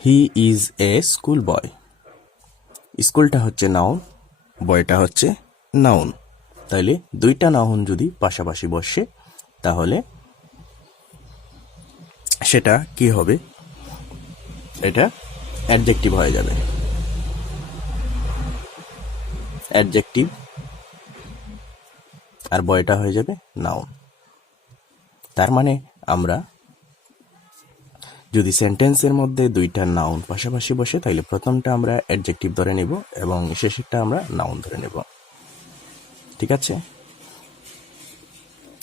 He is a school বয়। স্কুলটা হচ্ছে noun, বয়টা হচ্ছে নাউন। তাইলে দুইটা নাউন যদি পাশাপাশি বসে তাহলে সেটা কি হবে? এটা অ্যাডজেক্টিভ হয়ে যাবে। অ্যাডজেক্টিভ আর বয়টা হয়ে যাবে নাউন। তার মানে আমরা যদি সেন্টেন্সের মধ্যে দুইটা নাউন পাশাপাশি বসে তাহলে প্রথমটা আমরা অ্যাডজেক্টিভ ধরে নেব এবং শেষেরটা আমরা নাউন ধরে নেব। ঠিক আছে?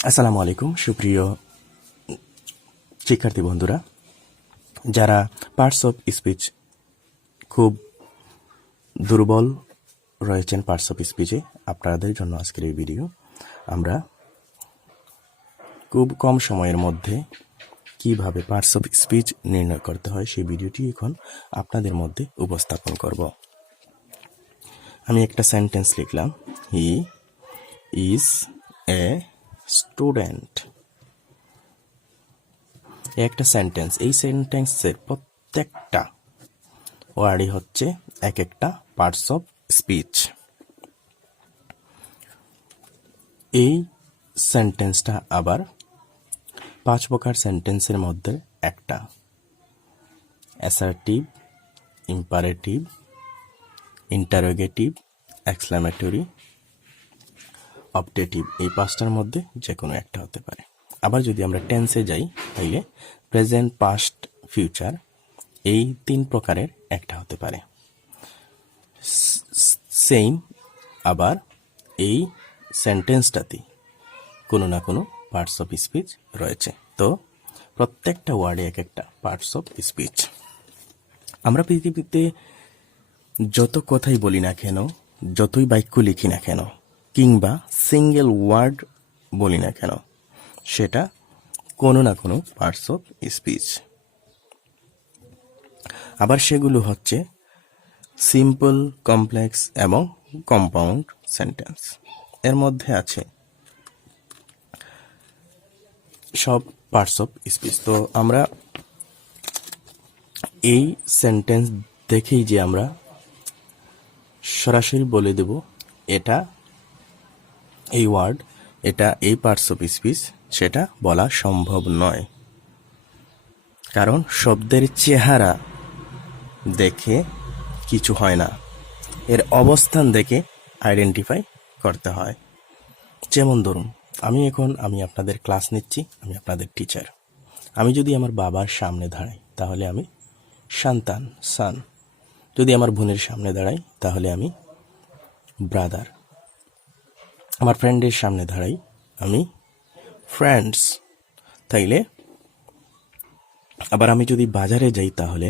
আসসালামু আলাইকুম সুপ্রিয় শিক্ষার্থী বন্ধুরা, যারা পার্টস অফ স্পিচ খুব দুর্বল রয়েছেন পার্টস অফ স্পিচে, আপনাদের জন্য আজকের এই ভিডিও। আমরা খুব কম সময়ের মধ্যে কিভাবে পার্টস অফ স্পিচ নির্ণয় করতে হয় সেই ভিডিওটি এখন আপনাদের মধ্যে উপস্থাপন করব। আমি একটা সেন্টেন্স লিখলাম, হি ইজ এ স্টুডেন্ট। একটা সেন্টেন্স, এই সেন্টেন্সের প্রত্যেকটা ওয়ার্ডই হচ্ছে এক একটা পার্টস অফ স্পিচ। এই সেন্টেন্সটা আবার 5 প্রকার সেন্টেন্সের মধ্যে একটা। Assertive, imperative, interrogative, exclamatory, optative. এই 5টার মধ্যে যে কোনো একটা হতে পারে। আবার যদি আমরা টেন্সে যাই তাইলে প্রেজেন্ট, পাস্ট, ফিউচার, এই 3 প্রকারের একটা হতে পারে। সেম আবার এই সেন্টেন্সটাতে কোনো না কোনো পার্টস অফ স্পিচ রয়েছে। তো প্রত্যেকটা ওয়ার্ডে এক একটা পার্টস অফ স্পিচ। আমরা পৃথিবীতে যত কথাই বলি না কেন, যতই বাক্য লিখি না কেন, কিংবা সিঙ্গেল ওয়ার্ড বলি না কেন, সেটা কোনো না কোনো পার্টস অফ স্পিচ। আবার সেগুলো হচ্ছে সিম্পল, কমপ্লেক্স এবং কম্পাউন্ড সেন্টেন্স। এর মধ্যে আছে সব পার্টস অফ স্পিচ। তো আমরা এই সেন্টেন্স দেখেই যে আমরা সরাসরি বলে দেব এটা এই ওয়ার্ড, এটা এই পার্টস অফ স্পিচ, সেটা বলা সম্ভব নয়। কারণ শব্দের চেহারা দেখে কিছু হয় না, এর অবস্থান দেখে আইডেন্টিফাই করতে হয়। যেমন ধরুন, আমি আপনাদের ক্লাস নিচ্ছি, আমি আপনাদের টিচার। আমি যদি আমার বাবার সামনে দাঁড়াই তাহলে আমি সন্তান, সান। যদি আমার বোনের সামনে দাঁড়াই তাহলে আমি ব্রাদার। আমার ফ্রেন্ডের সামনে দাঁড়াই আমি ফ্রেন্ডস। তাইলে আবার আমি যদি বাজারে যাই তাহলে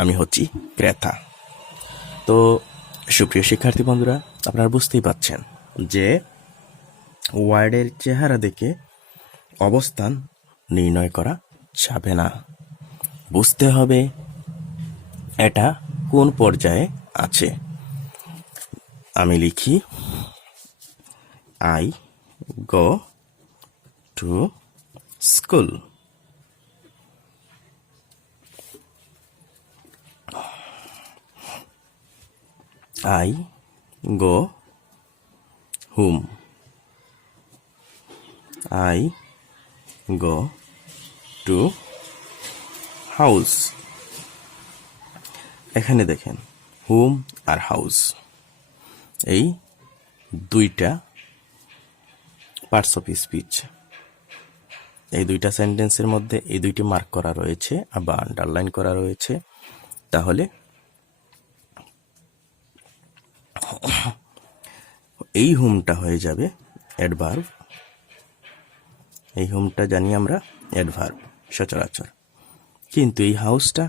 আমি হচ্ছি ক্রেতা। তো সুপ্রিয় শিক্ষার্থী বন্ধুরা, আপনারা বুঝতেই পাচ্ছেন যে ওয়ার্ডের চেহারা দেখে অবস্থান নির্ণয় করা যাবে না। বুঝতে হবে এটা কোন পর্যায়ে আছে। আমি লিখি, I go to school. I go home. I go to house. এখানে দেখেন হোম আর হাউস, এই দুইটা পার্টস অফ স্পিচ। এই দুইটা সেন্টেন্সের মধ্যে এই দুইটি মার্ক করা রয়েছে বা আন্ডারলাইন করা রয়েছে। তাহলে এই হোমটা হয়ে যাবে অ্যাডভার্ব। এই হোমটা জানি আমরা অ্যাডভার্ব সচরাচর, কিন্তু এই হাউসটা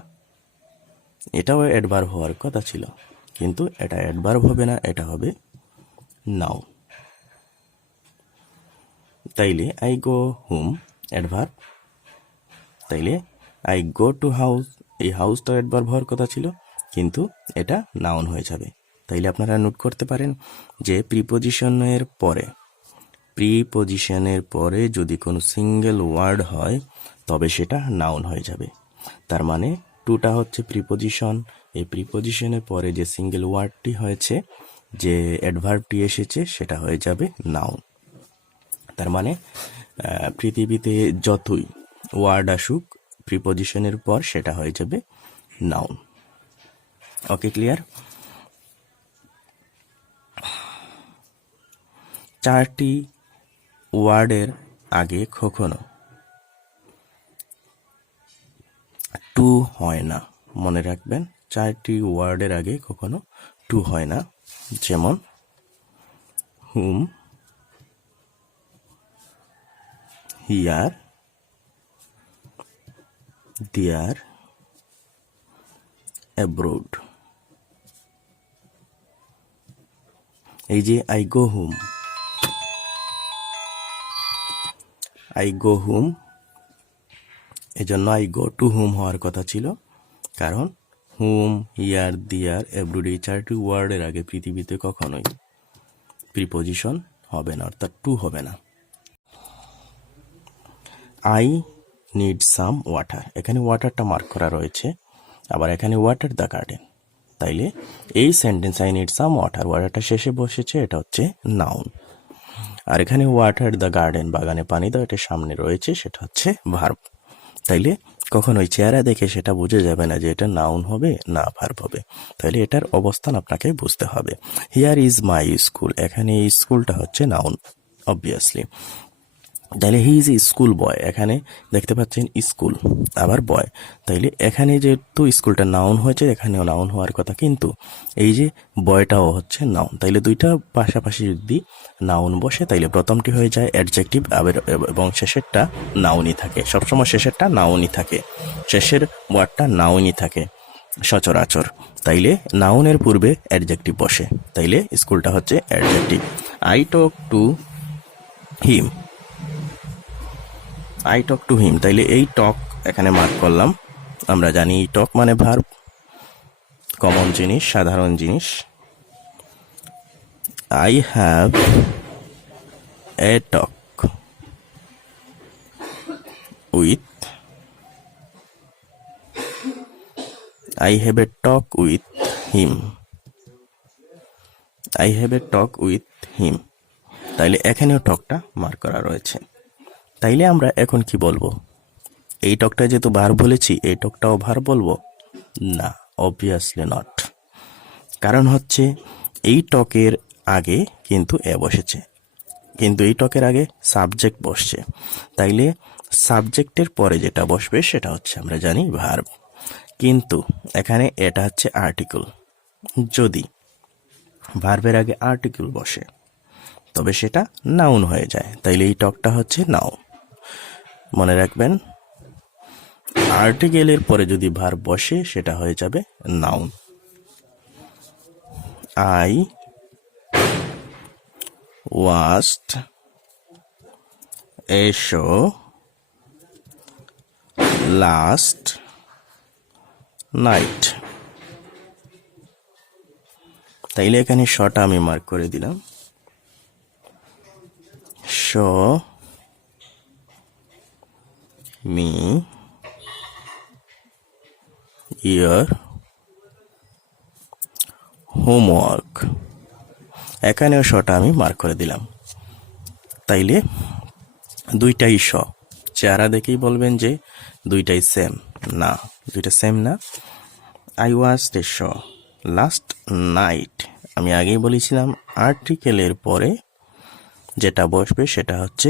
এটাও অ্যাডভার্ব হওয়ার কথা ছিল, কিন্তু এটা অ্যাডভার্ব হবে না, এটা হবে নাউন। তাইলে আই গো হোম অ্যাডভার্ব, তাইলে আই গো টু হাউস, এই হাউসটা অ্যাডভার্ব হওয়ার কথা ছিল, কিন্তু এটা নাউন হয়ে যাবে। তাইলে আপনারা নোট করতে পারেন যে প্রিপোজিশনের পরে যদি কোনো সিঙ্গেল ওয়ার্ড হয় তবে সেটা নাউন হয়ে যাবে। তার মানে টুটা হচ্ছে প্রিপোজিশন। এই প্রিপোজিশনের পরে যে সিঙ্গেল ওয়ার্ডটি হয়েছে, যে অ্যাডভার্বটি এসেছে, সেটা হয়ে যাবে নাউন। তার মানে পৃথিবীতে যতই ওয়ার্ড আসুক প্রিপোজিশনের পর সেটা হয়ে যাবে নাউন। ওকে, ক্লিয়ার? 4টি ওয়ার্ডের আগে কখনো টু হয় না, মনে রাখবেন। 4টি ওয়ার্ডের আগে কখনো টু হয় না। যেমন হুম, হিয়ার, দেয়ার, অ্যাব্রোড। এই যে আই গো হুম, এজন্য আই গো টু হুম হওয়ার কথা ছিল, কারণ হুম, হিয়ার, দিয়ার, অ্যাব্রোড এই 4টি ওয়ার্ডের আগে পৃথিবীতে কখনোই প্রিপোজিশন হবে না, অর্থাৎ টু হবে না। আই নিড সাম ওয়াটার, এখানে ওয়াটারটা মার্ক করা রয়েছে, আবার এখানে ওয়াটার দ্য গার্ডেন। তাইলে এই sentence I need some water, ওয়াটারটা শেষে বসেছে, এটা হচ্ছে নাউন। আর এখানে ওয়াটার দ্য গার্ডেন, বাগানে পানি দাও, এটা সামনে রয়েছে, সেটা হচ্ছে ভার্ব। তাইলে কখনোই চেহারা দেখে সেটা বুঝে যাবে না যে এটা নাউন হবে না ভার্ব হবে। তাইলে এটার অবস্থান আপনাকে বুঝতে হবে। হিয়ার ইজ মাই স্কুল, এখানে এই স্কুলটা হচ্ছে নাউন অবভিয়াসলি। তাইলে হি ইজ স্কুল বয়, এখানে দেখতে পাচ্ছেন স্কুল আবার বয়, তাইলে এখানে যেহেতু স্কুলটা নাউন হয়েছে, এখানেও নাউন হওয়ার কথা, কিন্তু এই যে বয়টাও হচ্ছে নাউন। তাইলে দুইটা পাশাপাশি যদি নাউন বসে, তাইলে প্রথমটি হয়ে যায় অ্যাডজেক্টিভ, এবং শেষেরটা নাউনই থাকে। সবসময় শেষেরটা নাউনই থাকে, শেষের ওয়ার্ডটা নাউনই থাকে সচরাচর। তাইলে নাউনের পূর্বে অ্যাডজেক্টিভ বসে, তাইলে স্কুলটা হচ্ছে adjective. I talk to him, I talk to him, তাইলে এই টক এখানে মার্ক করলাম। আমরা জানি টক মানে ভার্ব, কমন জিনিস, সাধারণ জিনিস। I have a talk with, I have a talk with him, I have a talk with him. তাইলে এখানেও টকটা মার্ক করা রয়েছে। তাইলে আমরা এখন কি বলবো? এই টকটা যেহেতু ভার্ব বলেছি, এই টকটাও ভার্ব বলবো না? Obviously not. কারণ হচ্ছে এই টকের আগে কিন্তু এ বসেছে, কিন্তু এই টকের আগে সাবজেক্ট বসছে। তাইলে সাবজেক্টের পরে যেটা বসবে সেটা হচ্ছে আমরা জানি ভার্ব, কিন্তু এখানে এটা হচ্ছে আর্টিকেল। যদি ভার্বের আগে আর্টিকেল বসে তবে সেটা নাউন হয়ে যায়, তাইলে এই টকটা হচ্ছে নাউন। মনে রাখবেন, আর্টিকেলের পরে যদি ভার্ব বসে সেটা হয়ে যাবে noun. I watched A show last night, তাইলে এখানে শটা আমি মার্ক করে দিলাম। শো মি ইয়োর হোমওয়ার্ক, এখানেও শটা আমি মার্ক করে দিলাম। তাইলে দুইটাই শ, চেহারা দেখেই বলবেন যে দুইটাই সেম, না, দুইটা সেম না। I watched A show last night, আমি আগেই বলেছিলাম আর্টিকেলের পরে যেটা বসবে সেটা হচ্ছে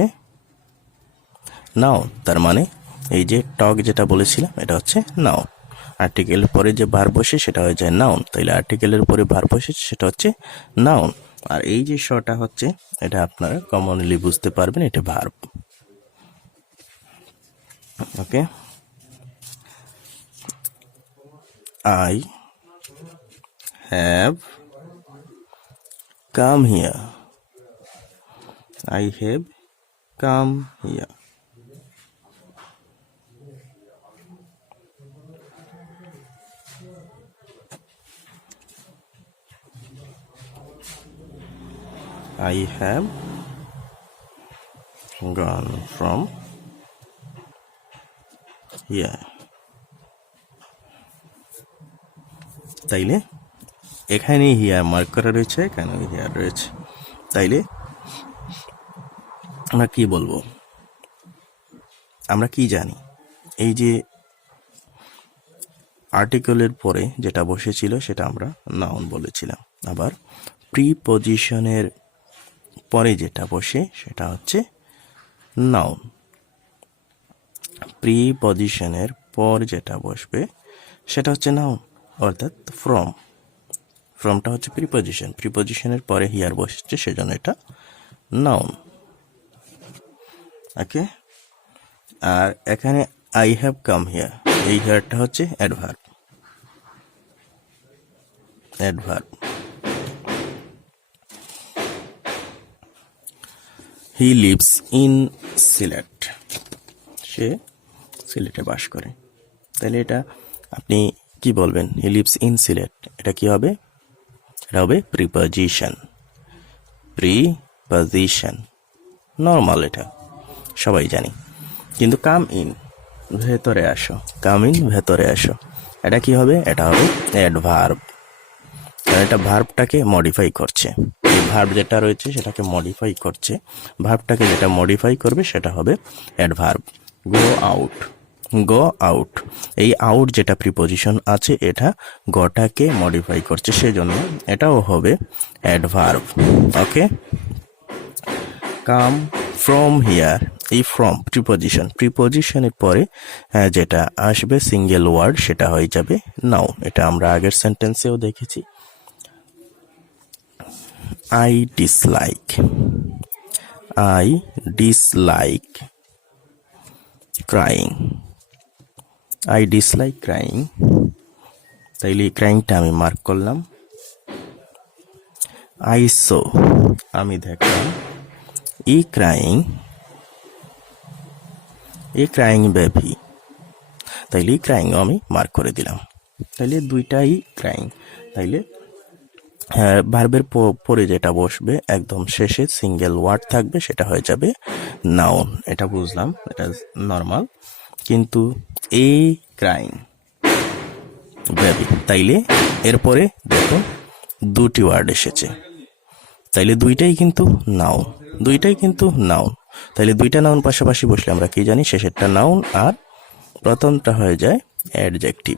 নাউন। তার মানে এই যে টক যেটা বলেছিলাম এটা হচ্ছে নাউন। আর্টিকেলের পরে যে ভার্ব বসে সেটা হয়ে যায় নাউন, তাইলে আর্টিকেলের পরে ভার্ব বসে সেটা হচ্ছে নাউন। আর এই যে শটা হচ্ছে, এটা আপনারা কমনলি বুঝতে পারবেন, এটা verb. Okay, I have come here, I have come here. I have gone from here. তাইলে এখানে হিয়ার মার্ক করা রয়েছে, এখানে হিয়ার রয়েছে। তাইলে আমরা কি বলবো? আমরা কি জানি? এই যে আর্টিকেলের পরে যেটা বসেছিল সেটা আমরা নাউন বলেছিলাম। আবার প্রিপজিশনের পরে যেটা বসে সেটা হচ্ছে নাউন। প্রিপজিশনের পর যেটা বসবে সেটা হচ্ছে নাউন, অর্থাৎ ফ্রম। ফ্রমটা হচ্ছে প্রিপজিশন, প্রিপজিশনের পরে হিয়ার বসেছে সেজন্য এটা নাউন। ওকে, আর এখানে আই হ্যাভ কাম হিয়ার, এই হিয়ারটা হচ্ছে adverb. Adverb. He lives in Sylhet, সে সিলেটে বাস করে। তাহলে এটা আপনি কি বলবেন? হি লিভস ইন সিলেট, এটা কি হবে? এটা হবে প্রিপজিশন। প্রিপজিশন নর্মাল, এটা সবাই জানি। কিন্তু কাম ইন, ভেতরে আসো, কাম ইন ভেতরে আসো, এটা কি হবে? এটা হবে অ্যাডভার্ব। কারণ এটা ভার্বটাকে মডিফাই করছে। এই ভার্ব যেটা রয়েছে সেটাকে মডিফাই করছে, ভার্বটাকে যেটা মডিফাই করবে সেটা হবে adverb. Go out, go out, এই আউট যেটা প্রিপজিশন আছে এটা গটাকে মডিফাই করছে, সেজন্য এটাও হবে adverb. Okay, come from here, এই ফ্রম প্রিপজিশন, প্রিপজিশনের পরে যেটা আসবে সিঙ্গেল ওয়ার্ড সেটা হয়ে যাবে নাউন। এটা আমরা আগের সেন্টেন্সেও দেখেছি। I dislike, I dislike crying, I dislike crying। তাইলে ক্রাইংটা আমি মার্ক করলাম। I saw, আমি দেখলাম। ই ক্রাইং, এ ক্রাইং বেবি, তাইলে ক্রাইং আমি মার্ক করে দিলাম। তাইলে দুইটাই ক্রাইং। তাইলে ভার্বের পরে যেটা বসবে একদম শেষে সিঙ্গেল ওয়ার্ড থাকবে সেটা হয়ে যাবে নাউন। এটা বুঝলাম, এটা নর্মাল। কিন্তু এ ক্রাইং বেবি, তাইলে এরপরে দেখো দুটি ওয়ার্ড এসেছে, তাইলে দুইটাই কিন্তু নাউন, দুইটাই কিন্তু নাউন। তাইলে দুইটা নাউন পাশাপাশি বসলে আমরা কি জানি? শেষেরটা নাউন আর প্রথমটা হয়ে যায় adjective.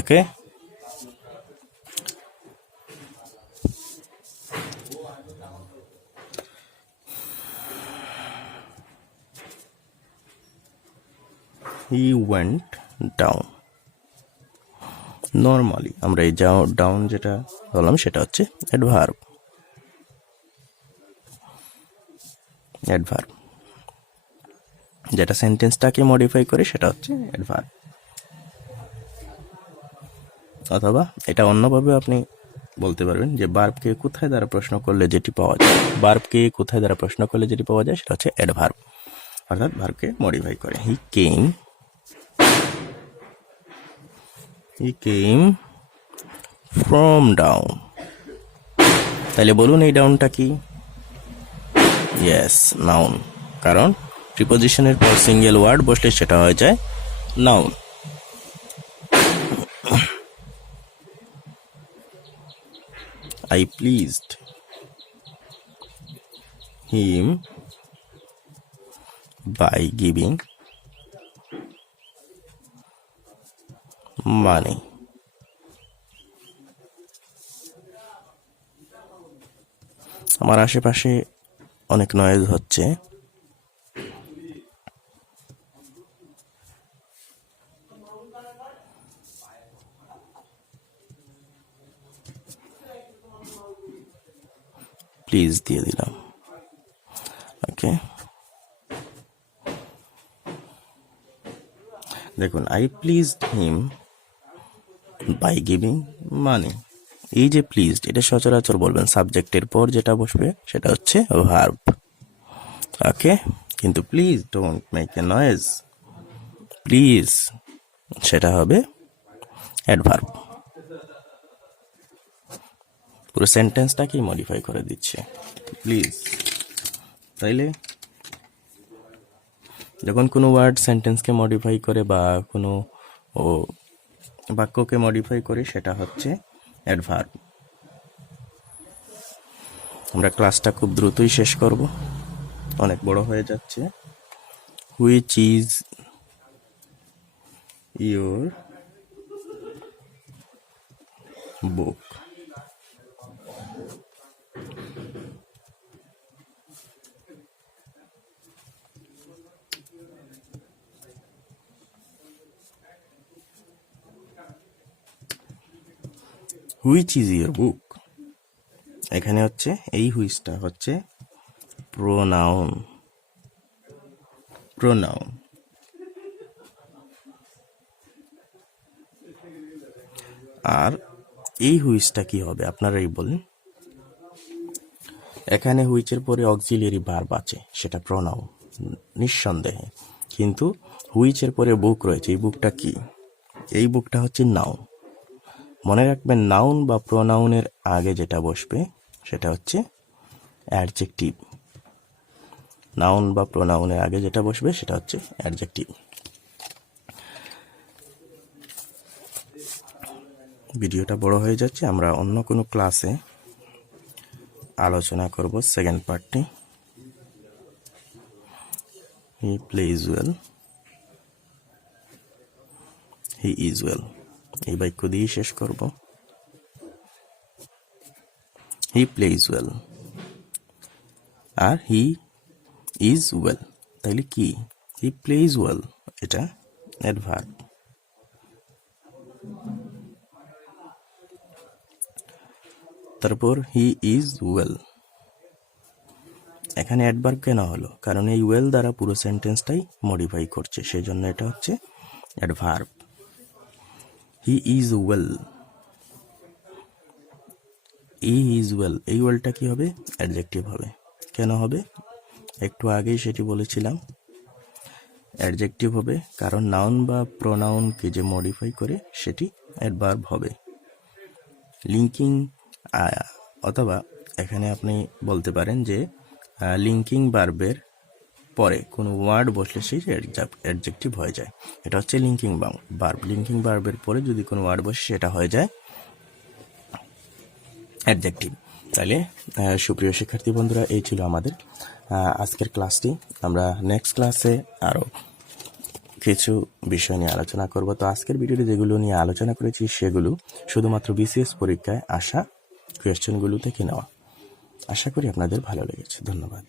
Okay, he went down। Normally আমরা এই ডাউন যেটা বললাম সেটা হচ্ছে অ্যাডভার্ব। অ্যাডভার্ব যেটা সেন্টেন্সটাকে মডিফাই করে সেটা হচ্ছে অ্যাডভার্ব। অথবা এটা অন্যভাবে আপনি বলতে পারবেন যে ভার্বকে কোথায় দ্বারা প্রশ্ন করলে যেটি পাওয়া যায়, ভার্বকে কোথায় দ্বারা প্রশ্ন করলে যেটি পাওয়া যায় সেটা হচ্ছে অ্যাডভার্ব, অর্থাৎ ভার্বকে মডিফাই করে। হি কেম ফ্রম ডাউন। তাহলে বলুন এই ডাউনটা কি? Yes, noun. কারণ প্রিপজিশনের পর সিঙ্গেল ওয়ার্ড বসলে সেটা হয়ে যায় noun. I pleased him by giving money। আমার আশেপাশে অনেক নয়েজ হচ্ছে, প্লিজ দিয়ে দিলাম। ওকে, দেখুন I pleased him by giving money. এই যে প্লিজড, এটা সচরাচর বলবেন সাবজেক্টের পর যেটা বসবে সেটা হচ্ছে ভার্ব। ওকে, কিন্তু please don't make a noise, please সেটা হবে অ্যাডভার্ব। পুরো সেন্টেন্সটাকেই মডিফাই করে দিচ্ছে প্লিজ। তাইলে যখন কোনো ওয়ার্ড সেন্টেন্সকে মডিফাই করে বা কোনো বাক্যকে মডিফাই করে সেটা হচ্ছে অ্যাডভার্ব। আমরা ক্লাসটা খুব দ্রুতই শেষ করব, অনেক বড় হয়ে যাচ্ছে। Which is your book? Which is your book, এখানে হচ্ছে এই হুইচটা হচ্ছে প্রোনাউন। প্রোনাউন আর এই হুইচটা কি হবে আপনারাই বলেন। এখানে হুইচের পরে অক্সিলিয়ারি ভার্ব আছে, সেটা প্রোনাউন নিঃসন্দেহে, কিন্তু হুইচের পরে বুক রয়েছে। এই বুকটা কি? এই বুকটা হচ্ছে নাউন। মনে রাখবেন, নাউন বা প্রোনাউনের আগে যেটা বসবে সেটা হচ্ছে অ্যাডজেক্টিভ। নাউন বা প্রোনাউনের আগে যেটা বসবে সেটা হচ্ছে অ্যাডজেক্টিভ। ভিডিওটা বড় হয়ে যাচ্ছে, আমরা অন্য কোনো ক্লাসে আলোচনা করব সেকেন্ড পার্টটি। He plays well, he is well, এই বাক্য দিয়ে শেষ করব। হি প্লেজ ওয়েল আর হি ইজ ওয়েল, তাইলে কি? হি প্লেজ ওয়েল এটা অ্যাডভার্ব। তারপর হি ইজ ওয়েল, এখানে অ্যাডভার্ব কেন হলো? কারণ এই ওয়েল দ্বারা পুরো সেন্টেন্সটাই মডিফাই করছে, সেই জন্য এটা হচ্ছে adverb. He is well, he is well, এই ওয়েলটা কি হবে? অ্যাডজেক্টিভ হবে। কেন হবে? একটু আগেই সেটি বলেছিলাম, অ্যাডজেক্টিভ হবে কারণ নাউন বা প্রোনাউনকে যে মডিফাই করে সেটি অ্যাডভার্ব হবে। লিঙ্কিং অথবা এখানে আপনি বলতে পারেন যে লিঙ্কিং ভার্বের পরে কোনো ওয়ার্ড বসলে সেই অ্যাডজেক্টিভ হয়ে যায়, এটা হচ্ছে লিঙ্কিং ভার্ব। লিঙ্কিং ভার্বের পরে যদি কোনো ওয়ার্ড বসে সেটা হয়ে যায় অ্যাডজেক্টিভ। তাহলে সুপ্রিয় শিক্ষার্থী বন্ধুরা, এই ছিল আমাদের আজকের ক্লাসটি। আমরা নেক্সট ক্লাসে আরও কিছু বিষয় নিয়ে আলোচনা করব। তো আজকের ভিডিওতে যেগুলো নিয়ে আলোচনা করেছি সেগুলো শুধুমাত্র বিসিএস পরীক্ষায় আসা কোয়েশ্চেনগুলো থেকে নেওয়া। আশা করি আপনাদের ভালো লেগেছে। ধন্যবাদ।